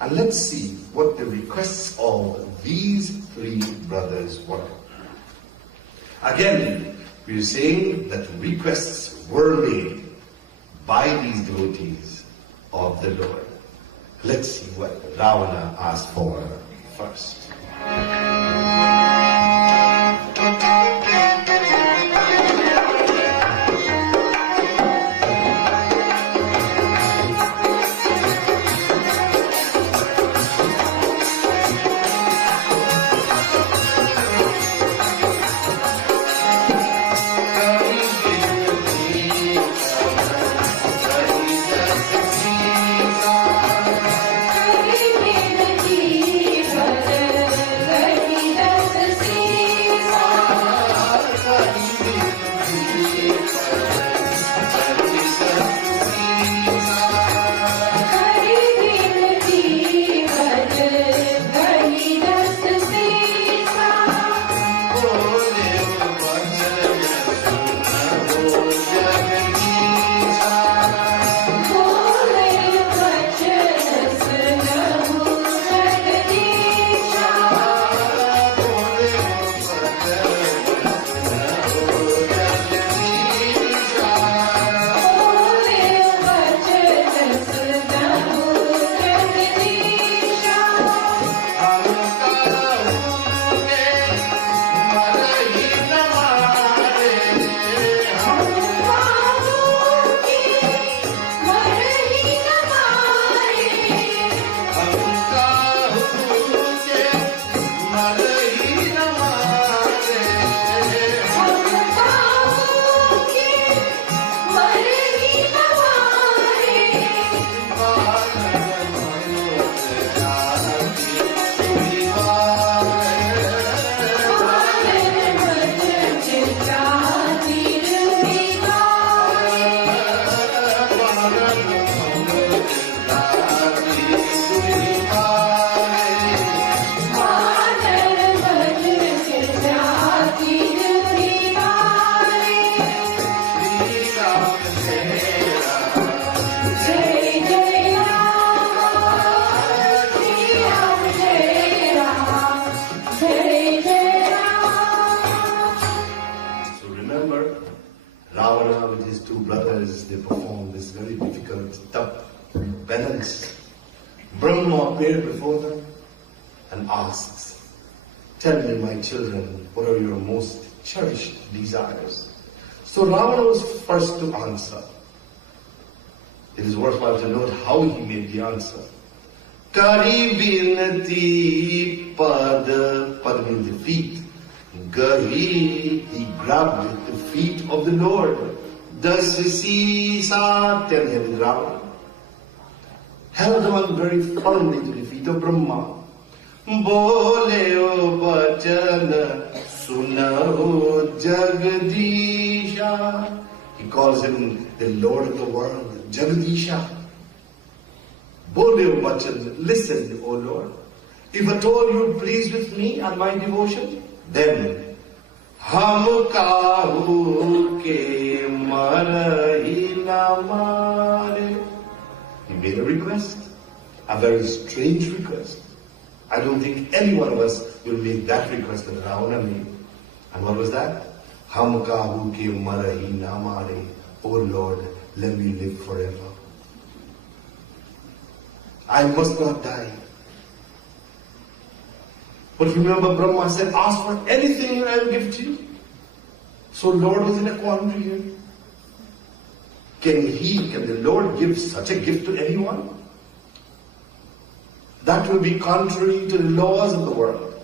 And let's see what the requests of these three brothers were. Again, we are saying that requests were made by these devotees of the Lord. Let's see what Ravana asked for first. Ravana with his two brothers, they performed this very difficult tap, penance. Brahma appeared before them and asks, "Tell me, my children, what are your most cherished desires?" So Ravana was first to answer. It is worthwhile to note how he made the answer. Kari vinati pad, pad means the feet. Gahi, he grabbed the feet of the Lord. Dasisi sa, 10 headed Ravana. Held them on very firmly to the feet of Brahma. Boleo bachana sunaho jagadisha. He calls him the Lord of the world, Jagadisha. Boleo bachana, listen, O Lord. If at all you are pleased with me and my devotion, then Ham kahu ke marahi na mare. He made a request, a very strange request. I don't think any one of us will make that request that Ravana made. And what was that? Ham kahu ke marahi na mare. Oh Lord, let me live forever. I must not die. But remember, Brahma said, ask for anything and I will give to you. So Lord was in a quandary here. Can the Lord give such a gift to anyone? That will be contrary to the laws of the world.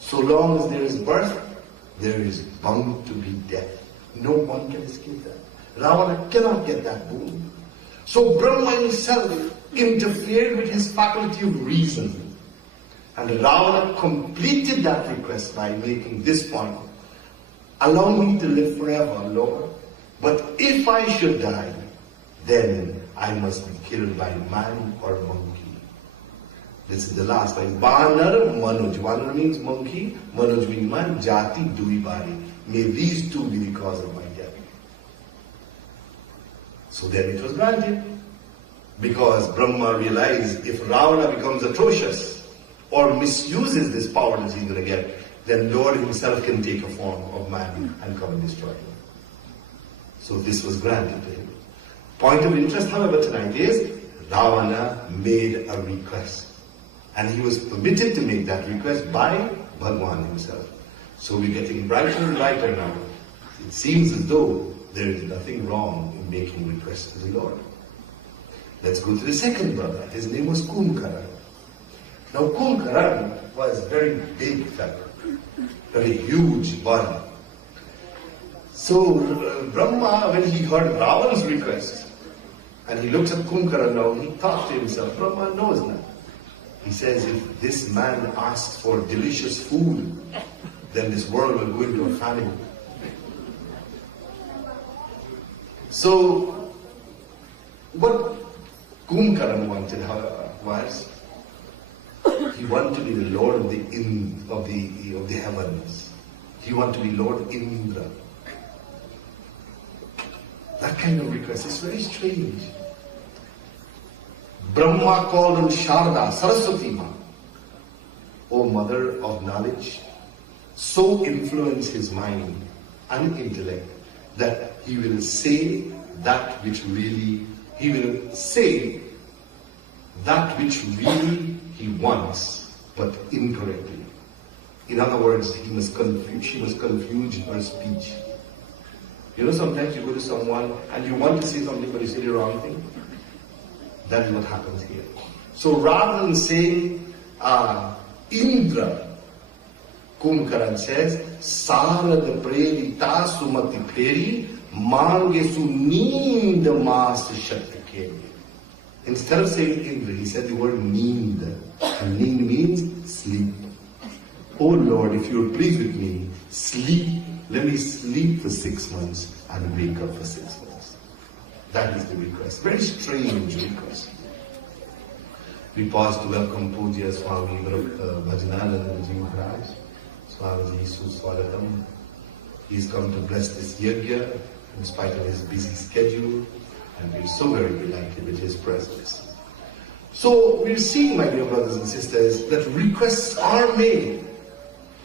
So long as there is birth, there is bound to be death. No one can escape that. Ravana cannot get that boon. So Brahma himself interfered with his faculty of reason. And Ravana completed that request by making this point. Allow me to live forever, Lord. But if I should die, then I must be killed by man or monkey. This is the last line. Banar Manoj. Banar means monkey. Manoj means man. Jati Duibari. May these two be the cause of my death. So then it was granted. Because Brahma realized if Ravana becomes atrocious or misuses this power that he's going to get, then Lord himself can take a form of man and come and destroy him. So this was granted to him. Point of interest, however, tonight is Ravana made a request. And he was permitted to make that request by Bhagwan himself. So we're getting brighter and brighter now. It seems as though there is nothing wrong in making requests to the Lord. Let's go to the second brother. His name was Kumkaran. Now Kumkaran was a very big fellow, very huge body. So Brahma, when he heard Ravana's request, and he looks at Kumkaran now, he thought to himself, Brahma knows now. He says, if this man asks for delicious food, then this world will go into a famine. So, what Kumkaran wanted, however, was he wanted to be the Lord of the heavens. He wanted to be Lord Indra. That kind of request is very strange. Brahma called him Sharda, Saraswati Ma. O Mother of Knowledge, so influence his mind and intellect that he will say that which really he wants, but incorrectly. In other words, she must confuse her speech. You know, sometimes you go to someone and you want to say something, but you say the wrong thing. That is what happens here. So rather than saying Indra, Kumkaran says, Sarad Predita Sumati Peri Mange Suneend Mas Shakti Keri. Instead of saying Indra, he said the word Neend. And Neend means sleep. Oh Lord, if you are pleased with me, sleep. Let me sleep for 6 months and wake up for 6 months. That is the request. Very strange request. We pause to welcome Pujya Swami Bhajanananda Ji Maharaj. Swamiji Suswagatam. He's come to bless this yajna in spite of his busy schedule, and we're so very delighted with his presence. So we're seeing, my dear brothers and sisters, that requests are made.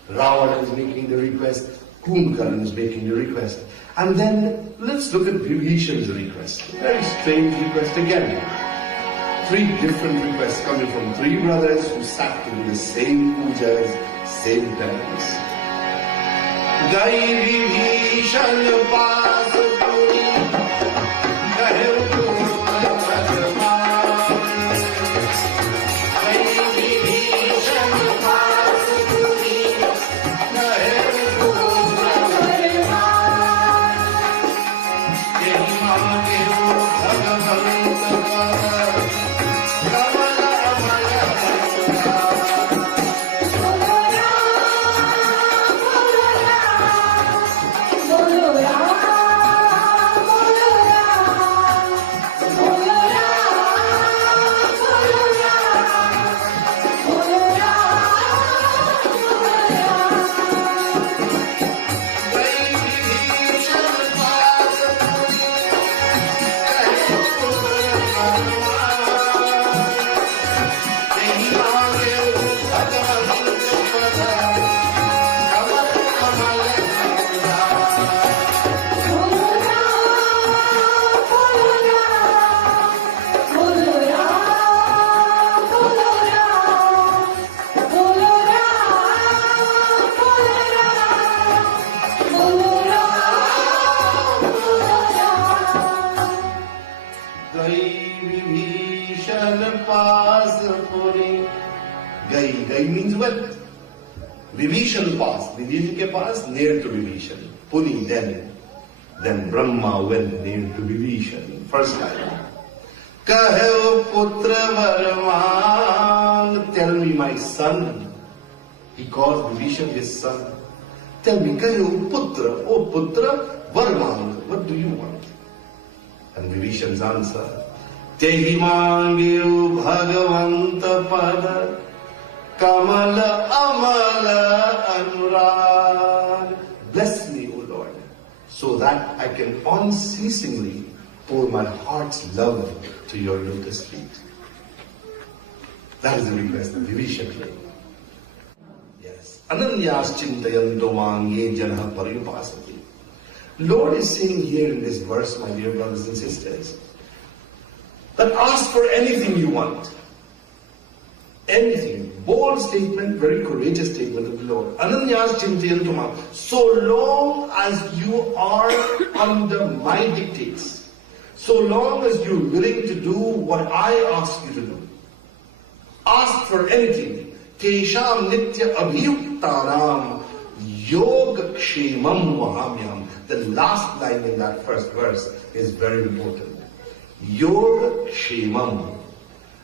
Ravana is making the request, Kumkaran is making the request. And then let's look at Vibhishan's request. Very strange request again. 3 different requests coming from 3 brothers who sat to do the same pujas, same temples. Gai Vibhishan Pas Puri, Kahe Kumar Bhagwan. Gai Vibhishan Pas Puri, Kahe Kumar Bhagwan. Kehi Mange Bhagwan Pada, Kamala Amaya Bhagwan. Gai means what? Vibhishan passed. Vibhishan ke pass, near to Vibhishan. Puni, then Brahma went near to Vibhishan. First line. Kahe putra varman, tell me my son. He calls Vibhishan his son. Tell me, kahe putra, oh putra varman, what do you want? And Vibhishan's answer, Tehi mangiu bhagavanta pada, Kamala Amala Anurag. Bless me, O Lord, so that I can unceasingly pour my heart's love to your lotus feet. That is the request that Vivishakli. Yes. Ananyas chintayanto mang ye janah paryupasati. Lord is saying here in this verse, my dear brothers and sisters, that ask for anything you want. Anything. Bold statement, very courageous statement of the Lord. Ananyas chintayanto mang. So long as you are under my dictates, so long as you're willing to do what I ask you to do, ask for anything. Tesham nitya abhiyuktaram yoga kshemam vahamyam. The last line in that first verse is very important. Yoga kshemam.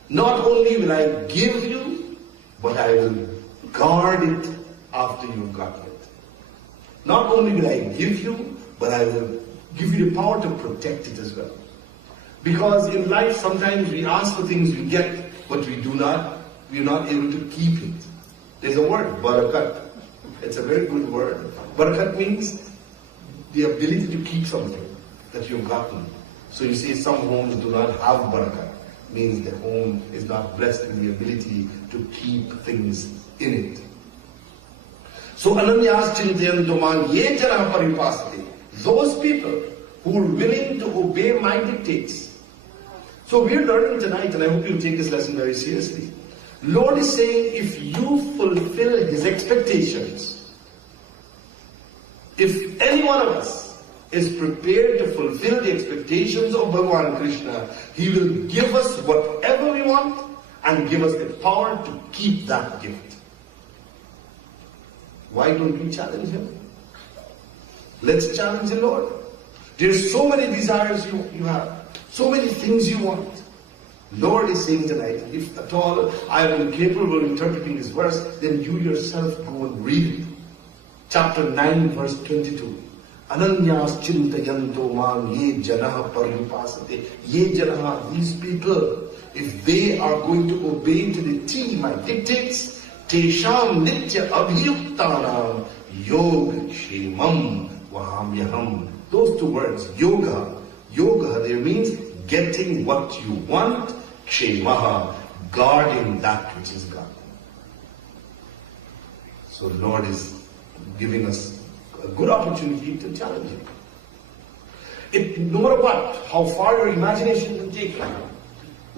Not only will I give you, but I will guard it after you've gotten it. Not only will I give you, but I will give you the power to protect it as well. Because in life sometimes we ask for things we get, but we are not able to keep it. There's a word, barakat. It's a very good word. Barakat means the ability to keep something that you've gotten. So you see some homes do not have barakat. Means the home is not blessed with the ability to keep things in it. So ananyas chintayanto mang ye janah paryupasate. Those people who are willing to obey my dictates. So we're learning tonight, and I hope you take this lesson very seriously. Lord is saying, if you fulfill His expectations, if any one of us is prepared to fulfill the expectations of Bhagavan Krishna, He will give us whatever we want and give us the power to keep that gift. Why don't we challenge Him? Let's challenge the Lord. There's so many desires you have, so many things you want. Lord is saying tonight, if at all I am incapable of interpreting this verse, then you yourself go and read it. Chapter 9, verse 22. Ananyas chintayanto mang ye janah paryupasate. Ye janah, these people, if they are going to obey to the T my dictates, tesham nitya abhiyuktanam yoga kshemam vahamyaham. Those two words, yoga. Yoga there means getting what you want, kshemaha, guarding that which is God. So Lord is giving us a good opportunity to challenge Him. No matter what, how far your imagination can take you,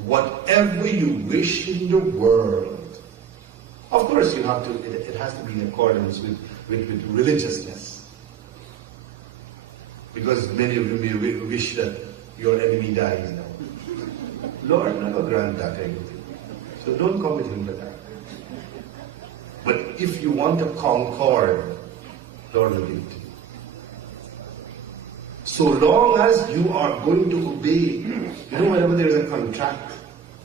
whatever you wish in the world. Of course, you have to. It has to be in accordance with religiousness, because many of you may wish that your enemy dies now. Lord never grant that anything, so don't come with Him for that. But if you want a concord, Lord will give it to you. So long as you are going to obey, whenever there is a contract,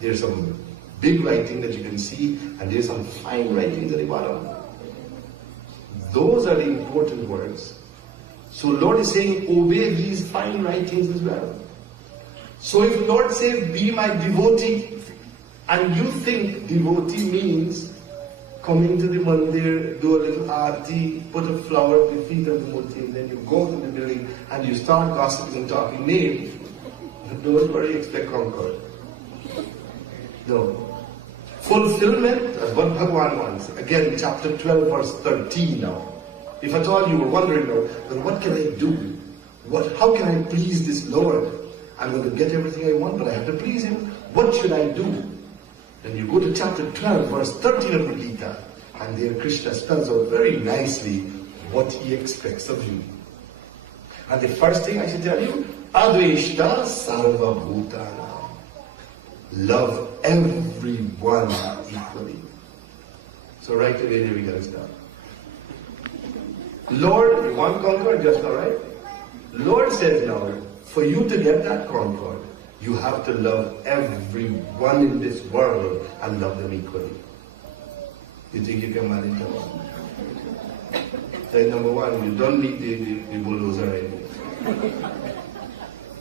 there's some big writing that you can see, and there's some fine writings at the bottom. Those are the important words. So Lord is saying, obey these fine writings as well. So if Lord says, be my devotee, and you think devotee means coming to the mandir, do a little aarti, put a flower at the feet of the murti, and then you go to the building and you start gossiping and talking names, don't worry, expect concord. No. Fulfillment is what Bhagavan wants. Again, chapter 12, verse 13 now. If at all you were wondering now, well, what can I do? How can I please this Lord? I'm going to get everything I want, but I have to please Him. What should I do? Then you go to chapter 12, verse 13 of the Gita, and there Krishna spells out very nicely what He expects of you. And the first thing I should tell you, Adveshta Sarva Bhutana. Love everyone equally. So right away there we got to start. Lord, you want concord? Just all right. Lord says now, for you to get that concord, you have to love everyone in this world and love them equally. You think you can manage that? Say number one, you don't need the bulldozer anymore.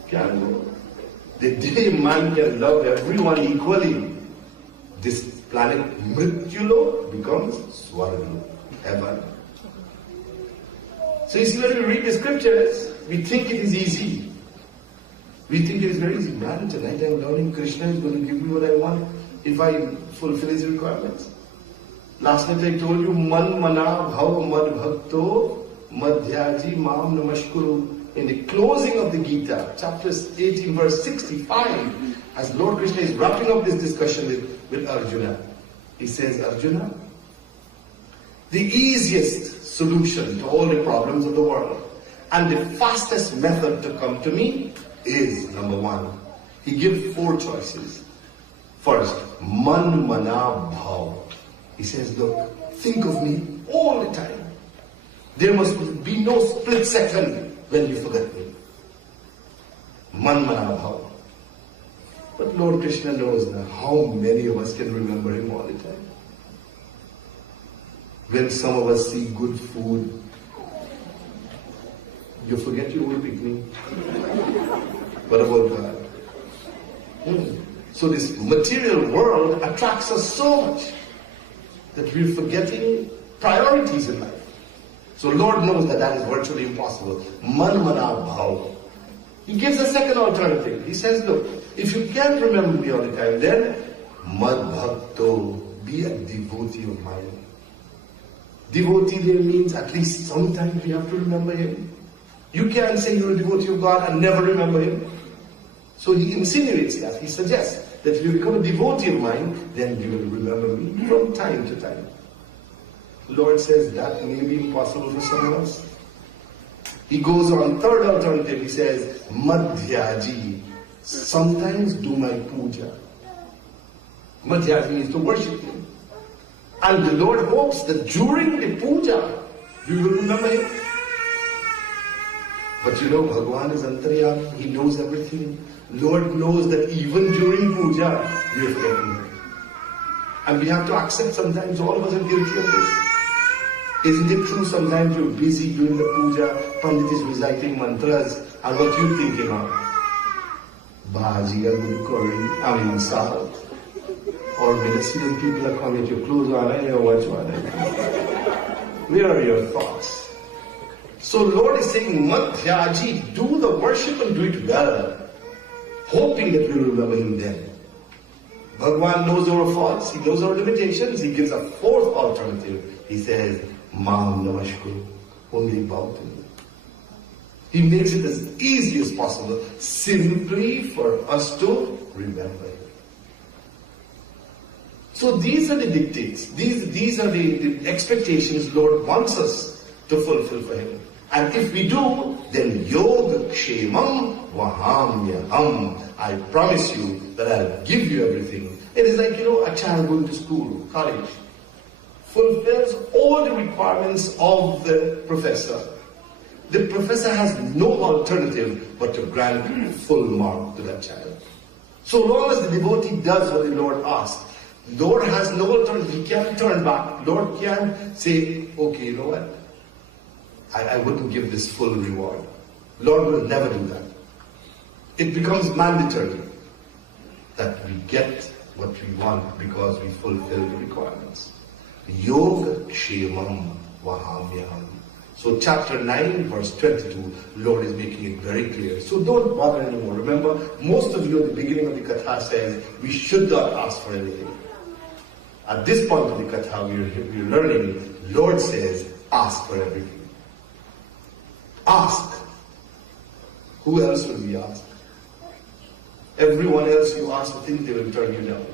Can't go. The day man can love everyone equally, this planet Mrityulo becomes Swarga, heaven. So you see, when we read the scriptures, we think it is easy. We think it is very easy. Man, tonight I'm learning Krishna is going to give me what I want if I fulfill his requirements. Last night I told you, Man mana bhav mad bhakto madhyaji mam namashkuru. In the closing of the Gita, chapter 18, verse 65, as Lord Krishna is wrapping up this discussion with Arjuna, he says, Arjuna, the easiest solution to all the problems of the world and the fastest method to come to me is, number one, he gives 4 choices. First, man mana bhav. He says, look, think of me all the time. There must be no split second when you forget me. Man mana bhav. But Lord Krishna knows now how many of us can remember him all the time. When some of us see good food, you forget you will pick me. What about God? So this material world attracts us so much that we're forgetting priorities in life. So Lord knows that is virtually impossible. Man mana bhav. He gives a second alternative. He says, look, if you can't remember me all the time, then mad bhakto, be a devotee of mine. Devotee there means at least sometimes you have to remember him. You can't say you're a devotee of God and never remember him. So he insinuates that. He suggests that if you become a devotee of mine, then you will remember me from time to time. Lord says that may be impossible for some of us. He goes on, third alternative, he says, Madhyaji, sometimes do my puja. Madhyaji means to worship him. And the Lord hopes that during the puja, you will remember him. But you know, Bhagwan is Antaryami, he knows everything. Lord knows that even during puja, we are forgetting him. And we have to accept sometimes all of us are guilty of this. Isn't it true sometimes you're busy doing the puja, Pandit is reciting mantras, and what you thinking of? Bhaji, good curry, salt. Or when people are coming, your clothes on, or what you are. Where are your thoughts? So Lord is saying, Madhyaji, do the worship and do it well, hoping that we will remember him then. Bhagwan knows our faults, he knows our limitations, he gives a fourth alternative. He says, Mam Namashkuru, only bow to me. He makes it as easy as possible, simply for us to remember him. So these are the dictates, these are the expectations Lord wants us to fulfill for him. And if we do, then yoga kshemam vahamyaham. I promise you that I'll give you everything. It is like, a child going to school, college, fulfills all the requirements of the professor. The professor has no alternative but to grant full mark to that child. So long as the devotee does what the Lord asks, Lord has no alternative. He can't turn back. Lord can't say, okay, you know what? I wouldn't give this full reward. Lord will never do that. It becomes mandatory that we get what we want because we fulfill the requirements. Yoga kshemam vahamyaham. So chapter 9 verse 22, Lord is making it very clear. So don't bother anymore. Remember, most of you at the beginning of the katha says, we should not ask for anything. At this point of the katha, we're learning, Lord says, ask for everything. Ask. Who else will we ask? Everyone else you ask for things, they will turn you down.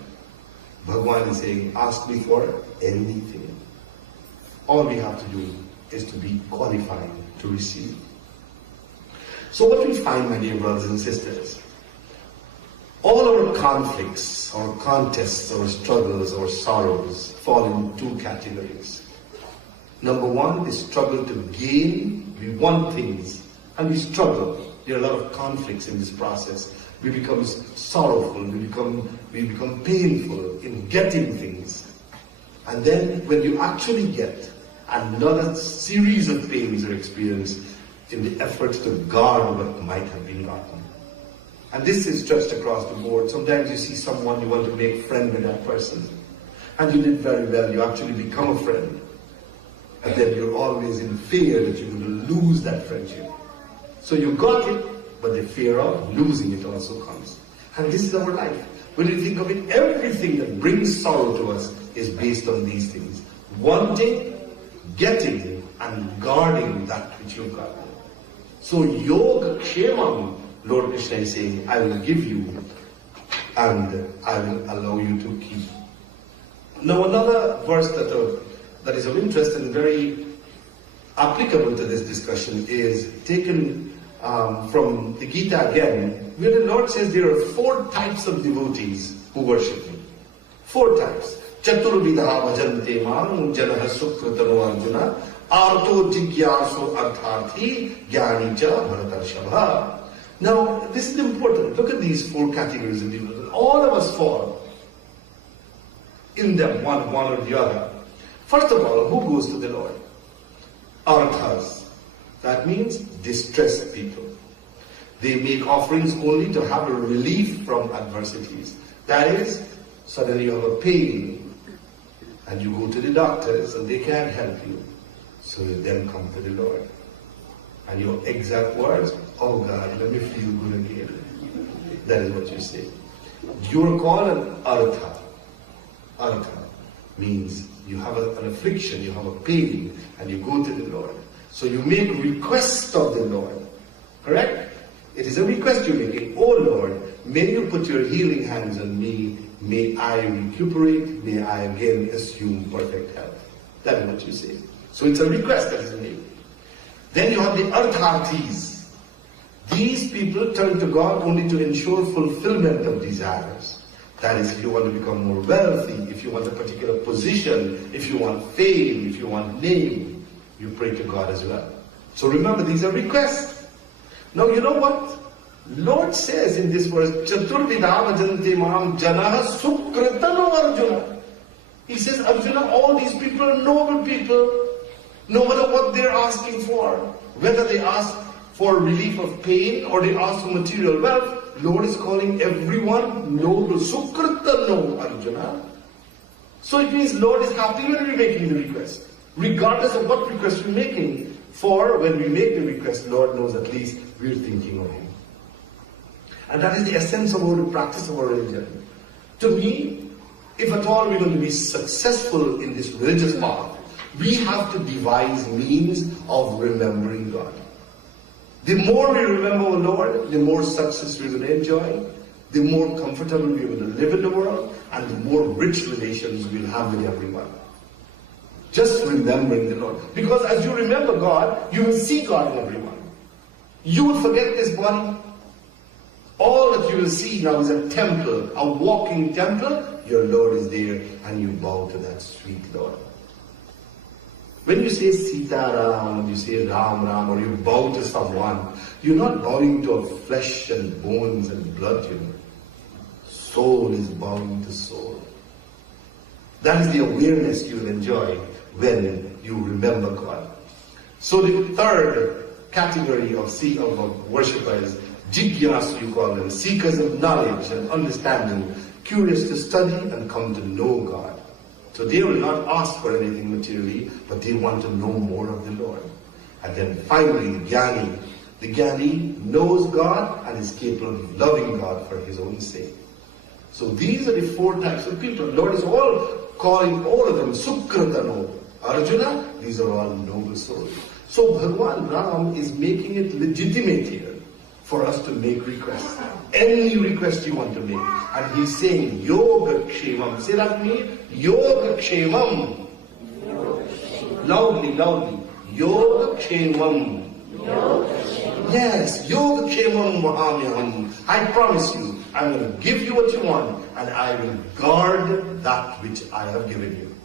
Bhagwan is saying, ask me for anything. All we have to do is to be qualified to receive. So what we find, my dear brothers and sisters, all our conflicts, our contests, our struggles, our sorrows fall in 2 categories. Number one, the struggle to gain. We want things and we struggle. There are a lot of conflicts in this process. We become sorrowful, we become painful in getting things. And then when you actually get, another series of pains are experienced in the effort to guard what might have been gotten. And this is stretched across the board. Sometimes you see someone, you want to make friend with that person. And you did very well, you actually become a friend. And then you're always in fear that you're going to lose that friendship. So you got it, but the fear of losing it also comes. And this is our life. When you think of it, everything that brings sorrow to us is based on these things. Wanting, getting, and guarding that which you've got. So yoga kshemam, Lord Krishna is saying, I will give you and I will allow you to keep. Now another verse that is of interest and very applicable to this discussion is taken from the Gita again, where the Lord says there are 4 types of devotees who worship me. 4 types. Chaturvidha bhajante mam janah sukritano arjuna arto jigyaso artharthi jnani cha bharatarshabha. Now, this is important. Look at these 4 categories of devotees. All of us fall in them, one or the other. First of all, who goes to the Lord? Arthas. That means distressed people. They make offerings only to have a relief from adversities. That is, suddenly you have a pain and you go to the doctors and they can't help you. So you then come to the Lord. And your exact words, oh God, let me feel good again. That is what you say. You're called an artha. Artha means you have an affliction, you have a pain, and you go to the Lord. So you make request of the Lord. Correct? It is a request you're making. Oh Lord, may you put your healing hands on me. May I recuperate. May I again assume perfect health. That is what you say. So it's a request that is made. Then you have the artharthis. These people turn to God only to ensure fulfillment of desires. That is, if you want to become more wealthy, if you want a particular position, if you want fame, if you want name, you pray to God as well. So remember, these are requests. Now you know what? Lord says in this verse, Chaturvidha bhajante mam janah sukritano arjuna. He says, Arjuna, all these people are noble people. No matter what they're asking for, whether they ask for relief of pain or they ask for material wealth, Lord is calling everyone noble. Sukritano Arjuna. So it means Lord is happy when we're making the request. Regardless of what request we're making. For when we make the request, Lord knows at least we're thinking of Him. And that is the essence of our practice of our religion. To me, if at all we're going to be successful in this religious path, we have to devise means of remembering God. The more we remember our Lord, the more success we're going to enjoy, the more comfortable we're going to live in the world, and the more rich relations we'll have with everyone. Just remembering the Lord. Because as you remember God, you will see God in everyone. You will forget this body. All that you will see now is a temple, a walking temple. Your Lord is there, and you bow to that sweet Lord. When you say Sita Ram, or you say Ram Ram, or you bow to someone, you're not bowing to a flesh and bones and blood, you know. Soul is bowing to soul. That is the awareness you will enjoy when you remember God. So the third category of worshippers, jigyasu you call them, seekers of knowledge and understanding, curious to study and come to know God. So they will not ask for anything materially, but they want to know more of the Lord. And then finally, the jnani. The jnani knows God and is capable of loving God for His own sake. So these are the 4 types of people. Lord is calling all of them Sukritano. Arjuna, these are all noble souls. So Bhagwan Ram is making it legitimate here for us to make requests. Any request you want to make. And He's saying, Yoga Kshemam. Say that to me. Yoga Kshemam. Loudly. Yoga Kshemam. Yes, Yoga Kshemam Mahamyam. I promise you, I'm going to give you what you want, and I will guard that which I have given you.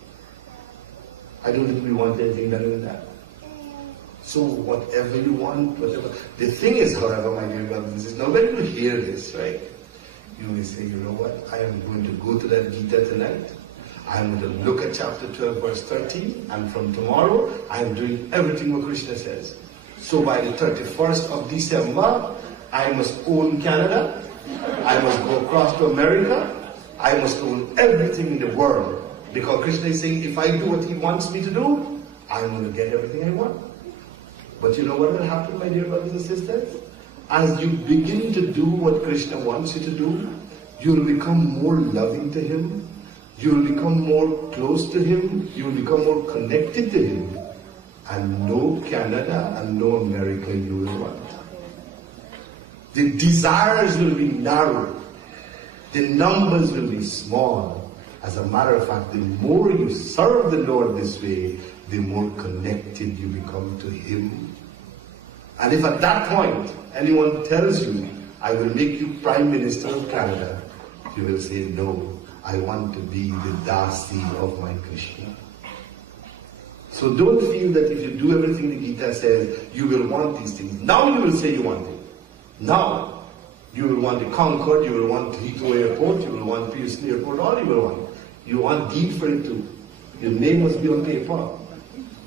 I don't think we want anything better than that. So whatever you want, whatever. The thing is, however, my dear brothers and sisters, now when you hear this, right, you will say, you know what, I am going to go to that Gita tonight. I am going to look at chapter 12, verse 13, and from tomorrow, I am doing everything what Krishna says. So by the 31st of December, I must own Canada, I must go across to America, I must own everything in the world. Because Krishna is saying, if I do what He wants me to do, I'm going to get everything I want. But you know what will happen, my dear brothers and sisters? As you begin to do what Krishna wants you to do, you will become more loving to him, you will become more close to him, you will become more connected to him, and no Canada and no America you will want. The desires will be narrow, the numbers will be small. As a matter of fact, the more you serve the Lord this way, the more connected you become to him. And if at that point anyone tells you, I will make you Prime Minister of Canada, you will say, no, I want to be the Dasi of my Krishna. So don't feel that if you do everything the Gita says, you will want these things. Now you will say you want it. Now you will want the Concord, you will want Heathrow Airport, you will want Pearson Airport, all you will want. You want deed for it too. Your name must be on paper.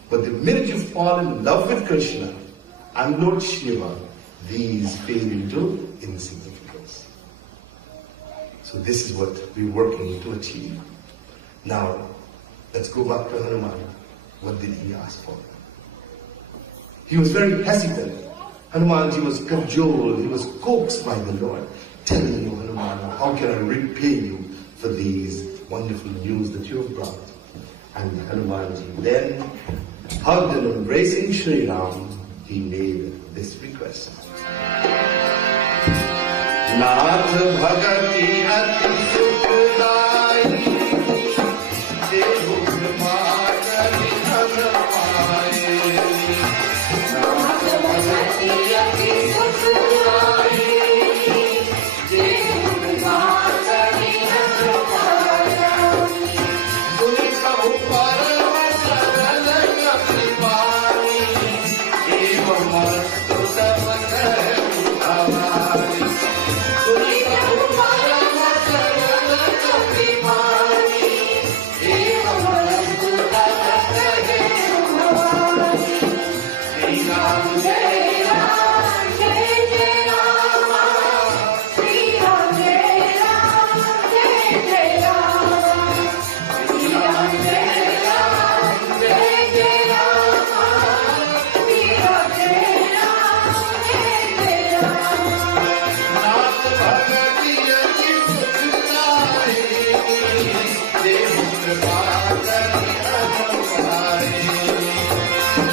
But the minute you fall in love with Krishna and Lord Shiva, these fade into insignificance. So this is what we're working to achieve. Now, let's go back to Hanuman. What did he ask for? He was very hesitant. Hanumanji was cajoled, he was coaxed by the Lord, telling you, Hanuman, how can I repay you for these wonderful news that you have brought? And Hanumanji then, hugged and embracing Shri Ram, he made this request. Nath bhagati ati sukhdai, dehu krimakari anapaaye. Nath bhagati ati sukhdai, dehu krimakari anapaaye. Tuni prabhu parama sarala kapipani, eva mastu tavasaru bhavani. Tuni prabhu parama sarala kapipani, eva mastu tavasaru bhavani. Shri Ram Jai Ram Jai Jai Rama, Shri Ram Jai Ram Jai Jai Rama, Shri Ram Jai Ram Jai Jai Rama, Shri Ram Jai Ram Jai Jai Rama. Nath bhagati ati sukhdai, dehu kripa kari anupaaye.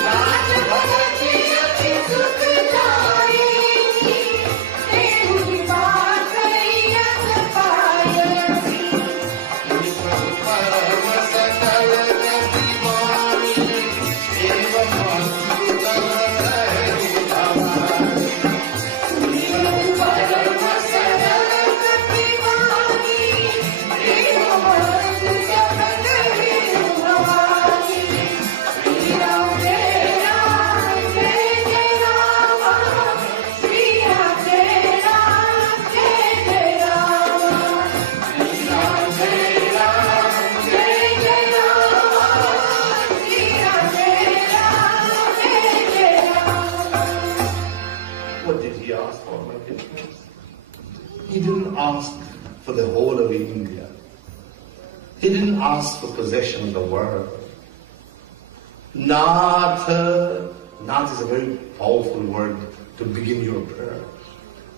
Nath bhagati ati sukhdai, dehu kripa kari anupaaye. Tuni prabhu parama sakala kapipani, eva mastu tavasaru bhavani. Tuni prabhu parama sakala kapipani, eva mastu tavasaru bhavani. Shri Ram Jai Ram Jai Jai Rama, Shri Ram Jai Ram Jai Jai Rama, Shri Ram Jai Ram Jai Jai Rama, Shri Ram Jai Ram Jai Jai Rama. What did he ask for, my goodness? He didn't ask for the whole of India. He didn't ask for possession of the world. Nath. Nath is a very powerful word to begin your prayer.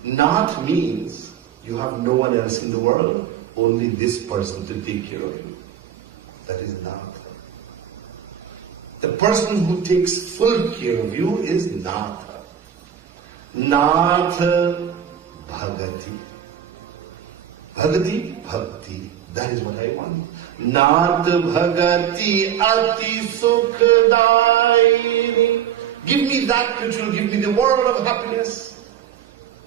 Nath means you have no one else in the world, only this person to take care of you. That is Nath. The person who takes full care of you is Nath. Nath Bhagati. Bhagati, Bhakti. That is what I want. Nath Bhagati Ati Sukhdai. Give me that which will give me the world of happiness.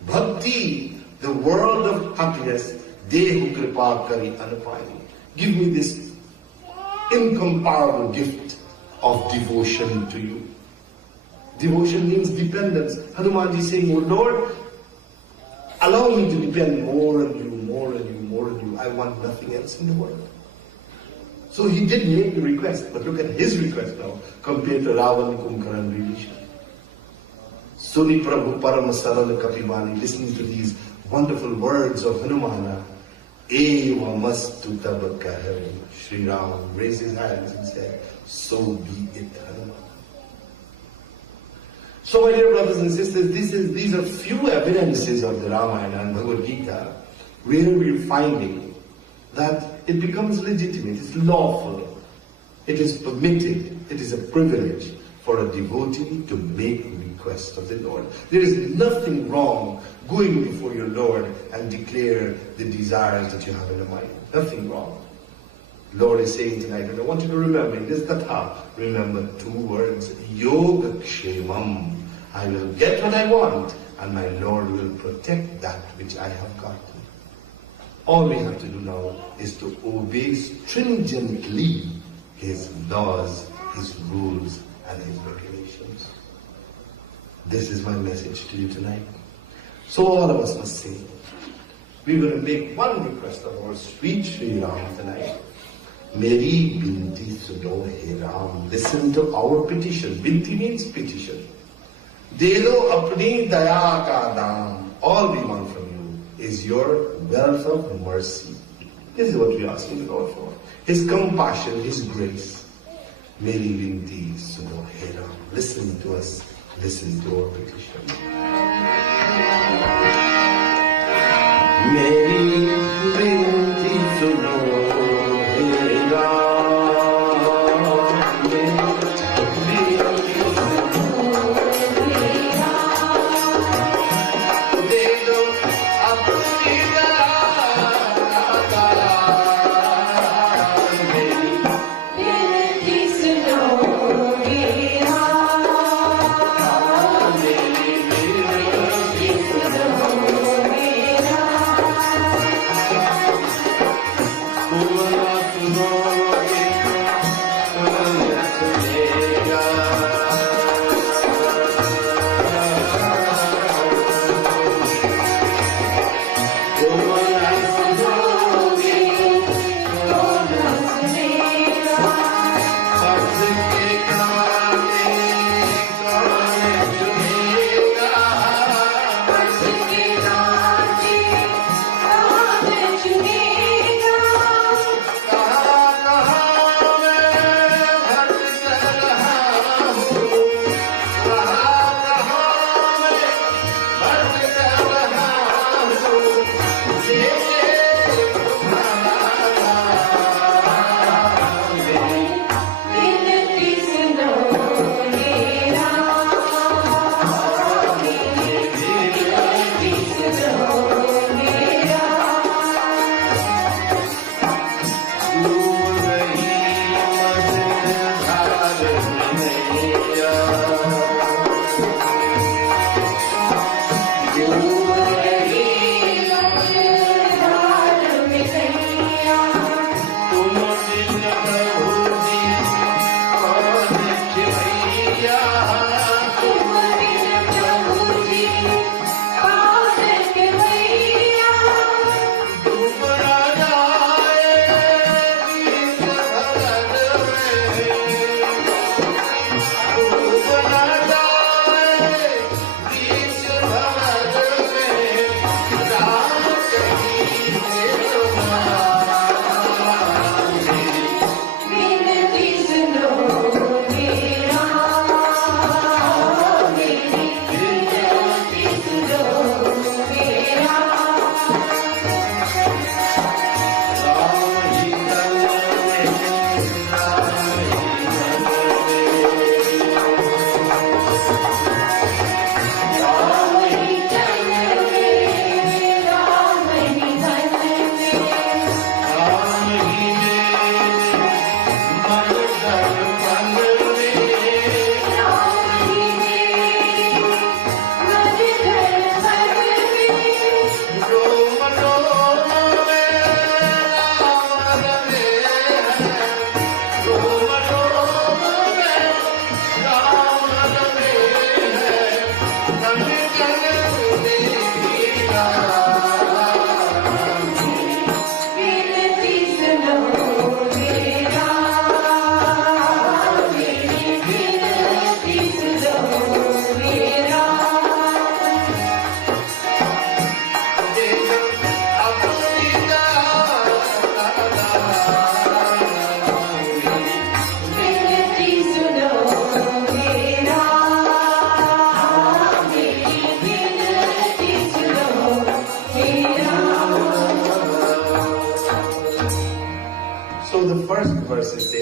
Bhakti, the world of happiness. Dehu Kripa Kari Anupaaye. Give me this incomparable gift of devotion to you. Devotion means dependence. Hanumanji is saying, oh Lord, allow me to depend more on you, more on you, more on you. I want nothing else in the world. So he did make the request, but look at his request now compared to Ravan, Kumbhakara and Vibhishan. Suni Prabhu Parama Sarala Kapivani, listening to these wonderful words of Hanumana. Eva mastu tabakahari. Shri Ram raised his hands and said, so be it, Hanuman. So my dear brothers and sisters, these are few evidences of the Ramayana and Bhagavad Gita where we're finding that it becomes legitimate, it's lawful, it is permitted, it is a privilege for a devotee to make request of the Lord. There is nothing wrong going before your Lord and declare the desires that you have in your mind. Nothing wrong. Lord is saying tonight, and I want you to remember in this katha, remember two words, Yoga Kshemam. I will get what I want, and my Lord will protect that which I have gotten. All we have to do now is to obey stringently His laws, His rules, and His regulations. This is my message to you tonight. So all of us must say, we're going to make one request of our sweet Shri Ram tonight. Meri binti suno he Ram. Listen to our petition. Binti means petition. De do apni daya ka dam. All we want from you is your wealth of mercy. This is what we're asking the Lord for. His compassion, His grace. Meri binti suno he Ram. Listen to us. Listen to our petition. Meri binti suno he Ram. Oh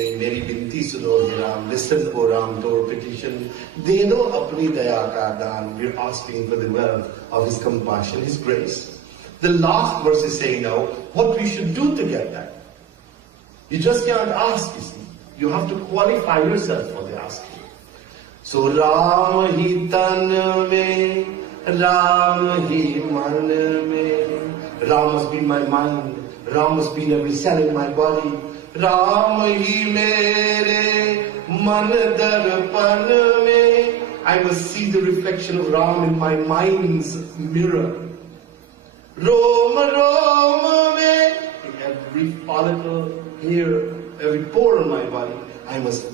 saying, Meri binti suno he Ram, listen O Ram to our petition, de do apni daya ka daan. We're asking for the wealth of His compassion, His grace. The last verse is saying now, what we should do to get that. You just can't ask, you see. You have to qualify yourself for the asking. So Ram hi tan mein, Ram hi man mein. Ram must be in my mind. Ram must be in every cell in my body. Ram hi mere man darpan mein. I must see the reflection of Ram in my mind's mirror. Rom rom mein. In every follicle, hair, every pore on my body, I must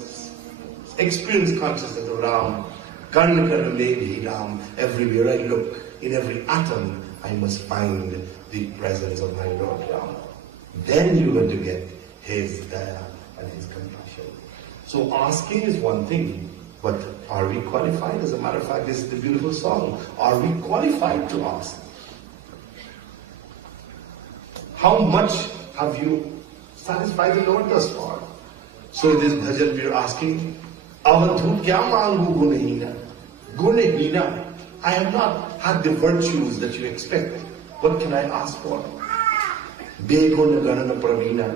experience consciousness of Ram. Karna karna mein Ram. Everywhere I look, in every atom, I must find the presence of my Lord Ram. Then you're going to get His daya and His compassion. So asking is one thing, but are we qualified? As a matter of fact, this is the beautiful song. Are we qualified to ask? How much have you satisfied the Lord thus far? So this bhajan we are asking, Avadhu kya mangu gunahina? Gunahina. I have not had the virtues that you expect. What can I ask for? Beguna ganana pravina.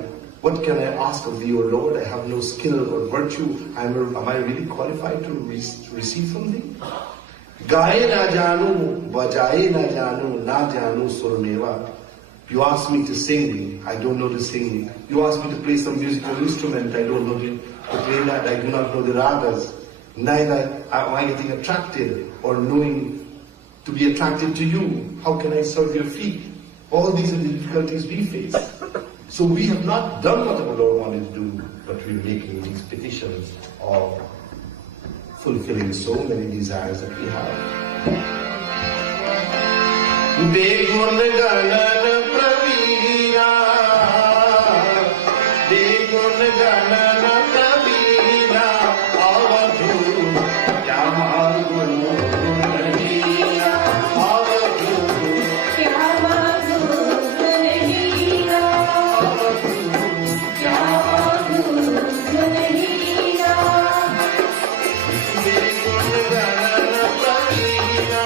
What can I ask of thee, O Lord? I have no skill or virtue. Am I really qualified to receive from thee? Gaye na janu, bajaye na janu surmeva. You ask me to sing, I don't know to sing. You ask me to play some musical instrument, I don't know to play that. I do not know the ragas. Neither am I getting attracted or knowing to be attracted to you. How can I serve your feet? All these are the difficulties we face. So we have not done what our Lord wanted to do, but we're making these petitions of fulfilling so many desires that we have. Begun ganan pravina, begun ganan pravina, avadhu kya mangu gunahina, avadhu kya mangu gunahina, avadhu kya mangu gunahina, begun ganan pravina.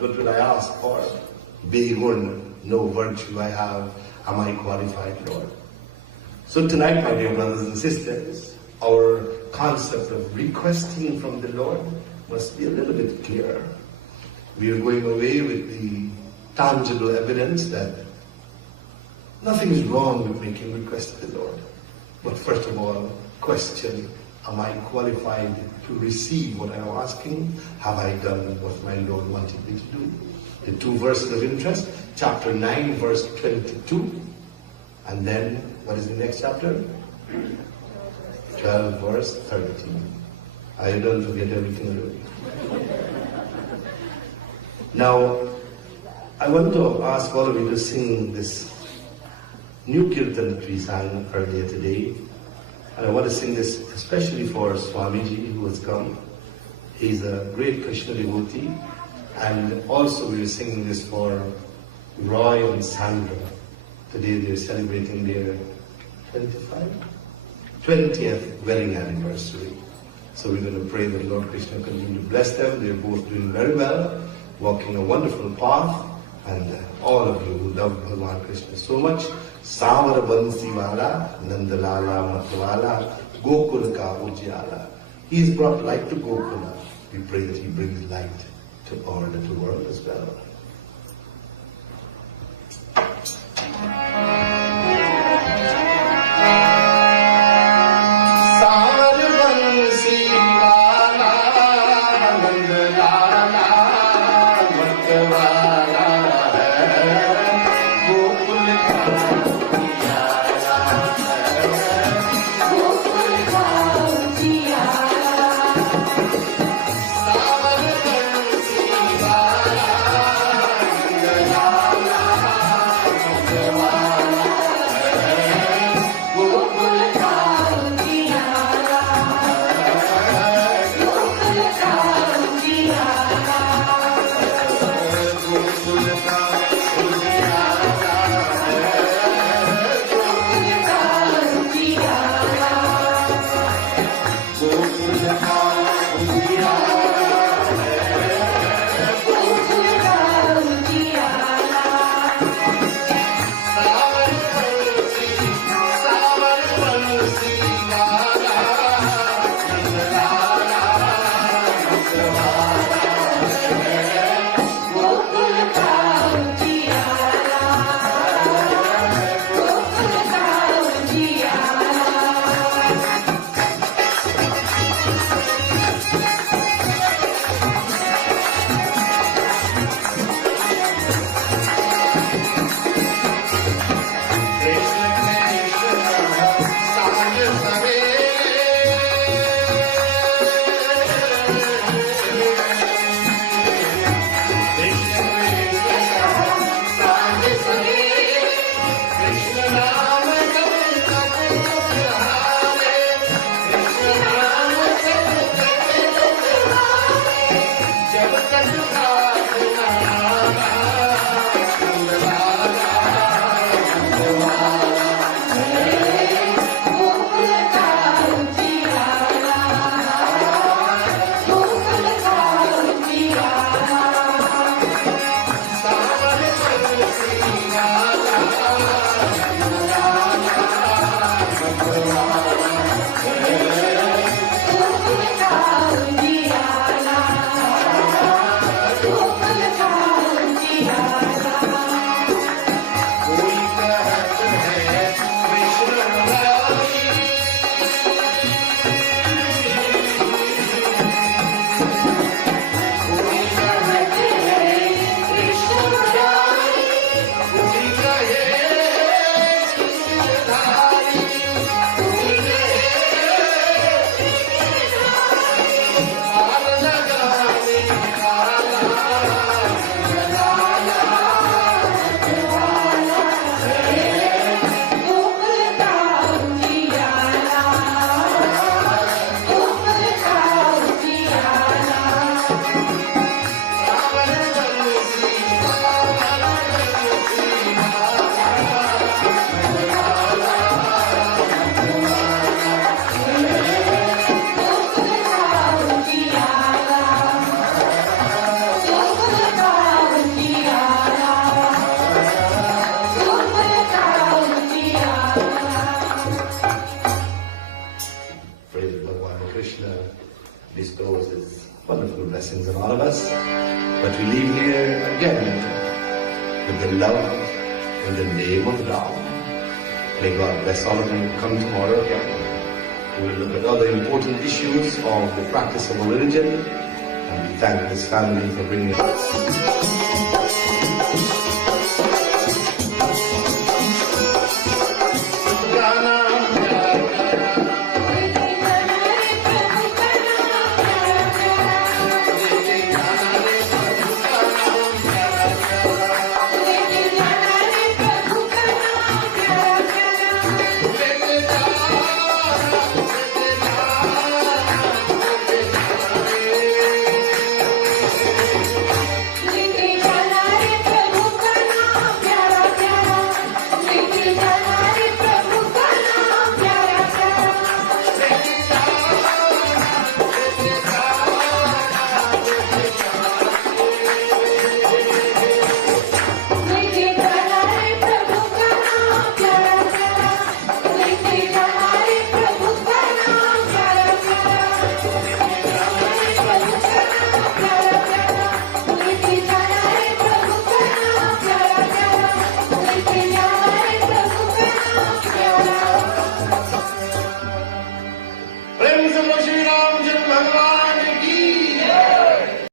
What will I ask for? Begun, no virtue I have. Am I qualified, Lord? So tonight, my dear brothers and sisters, our concept of requesting from the Lord must be a little bit clearer. We are going away with the tangible evidence that nothing is wrong with making requests to the Lord. But first of all, question, am I qualified to receive what I am asking? Have I done what my Lord wanted me to do? The two verses of interest, chapter 9, verse 22. And then, what is the next chapter? 12, verse 13. I don't forget everything. Now, I want to ask all of you to sing this new kirtan that we sang earlier today. And I want to sing this especially for Swamiji, who has come. He's a great Krishna devotee. And also we are singing this for Roy and Sandra. Today they're celebrating their 20th wedding anniversary. So we're going to pray that Lord Krishna continue to bless them. They're both doing very well, walking a wonderful path. And all of you who love Bhagavan Krishna so much, Savara Bansiwala, Nandalala Matwala, Gokula Ka Ujjala. He's brought light to Gokula. We pray that he brings light to all the world as well. bestows His wonderful blessings on all of us. But we leave here again with the love in the name of Ram. May God bless all of you. Come tomorrow again. We will look at other important issues of the practice of a religion, and we thank this family for bringing it.